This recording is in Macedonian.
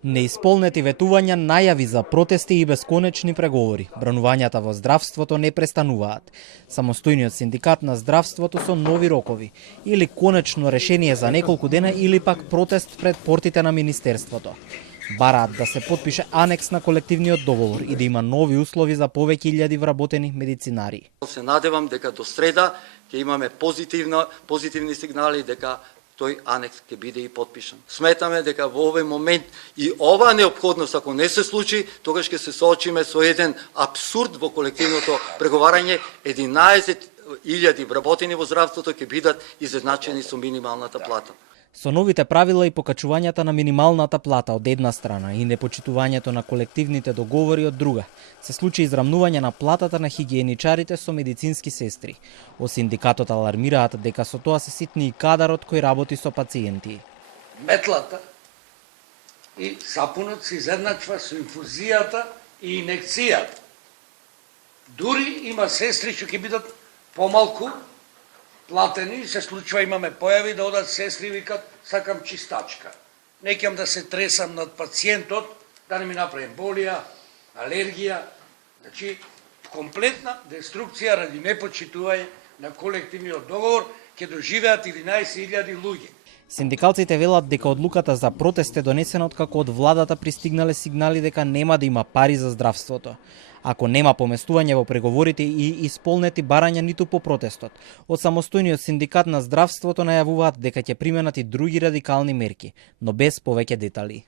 Неисполнети ветувања, најави за протести и бесконечни преговори. Бранувањата во здравството не престануваат. Самостојниот синдикат на здравството со нови рокови. Или конечно решение за неколку дена, или пак протест пред портите на Министерството. Бараат да се потпише анекс на колективниот договор и да има нови услови за повеќе илјади вработени медицинари. Се надевам дека до среда ќе имаме позитивни сигнали дека тој анекс ќе биде и потпишан. Сметаме дека во овој момент и оваа неопходност, ако не се случи, тогаш ќе се соочиме со еден апсурд во колективното преговарање. 11.000 вработени во здравството ќе бидат изедначени со минималната плата. Со новите правила и покачувањата на минималната плата од една страна и непочитувањето на колективните договори од друга, се случи израмнување на платата на хигиеничарите со медицински сестри. Од синдикатот алармираат дека со тоа се ситни и кадарот кој работи со пациенти. Метлата и сапунот се изедначва со инфузијата и инекцијата. Дури има сестри што ќе бидат помалку платени, се случува, имаме појави да одат сестри и викат сакам чистачка. Не ќам да се тресам над пациентот, да не ми направи емболија, алергија. Значи, комплетна деструкција ради непочитување на колективниот договор ќе доживеат 11.000 луѓе. Синдикалците велат дека одлуката за протест е донесена откако од владата пристигнале сигнали дека нема да има пари за здравството. Ако нема поместување во преговорите и исполнети барања ниту по протестот, од самостојниот синдикат на здравството најавуваат дека ќе применат и други радикални мерки, но без повеќе детали.